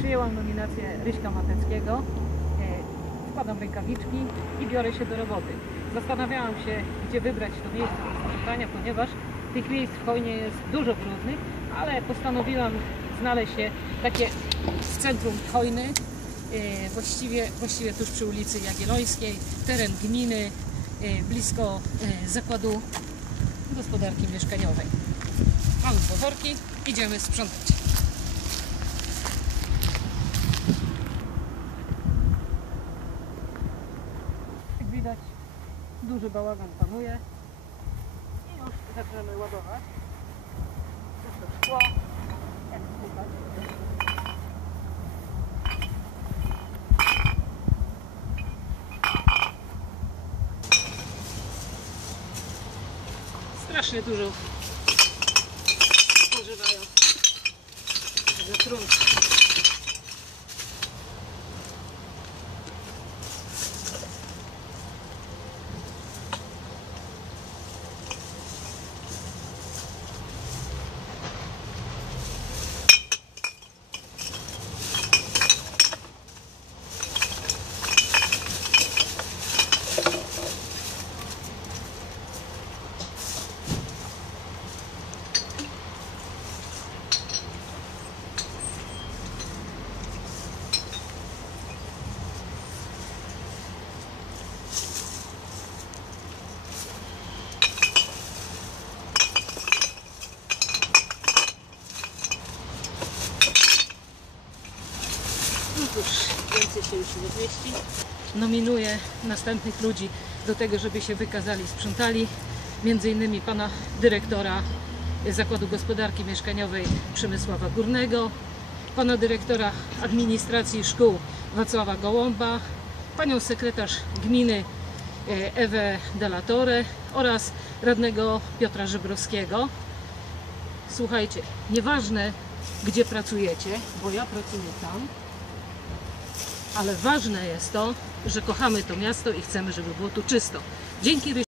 przyjęłam nominację Ryśka Mateckiego. E, Wkładam rękawiczki i biorę się do roboty. Zastanawiałam się, gdzie wybrać to miejsce do sprzątania, ponieważ tych miejsc w Chojnie jest dużo brudnych, ale postanowiłam znaleźć się takie w centrum Chojny, e, właściwie, właściwie tuż przy ulicy Jagiellońskiej, teren gminy, e, blisko zakładu gospodarki mieszkaniowej. Mamy podworki, idziemy sprzątać. Widać, duży bałagan panuje. I już zaczynamy ładować. Wszystko szkło, jak słuchać. Strasznie dużo. Spożywają tego cóż, więcej się już nie zmieści. Nominuję następnych ludzi do tego, żeby się wykazali, sprzątali. Między innymi pana dyrektora Zakładu Gospodarki Mieszkaniowej Przemysława Górnego, pana dyrektora administracji szkół Wacława Gołąba, panią sekretarz gminy e, Ewę Delatore oraz radnego Piotra Żebrowskiego. Słuchajcie, nieważne gdzie pracujecie, bo ja pracuję tam, ale ważne jest to, że kochamy to miasto i chcemy, żeby było tu czysto. Dzięki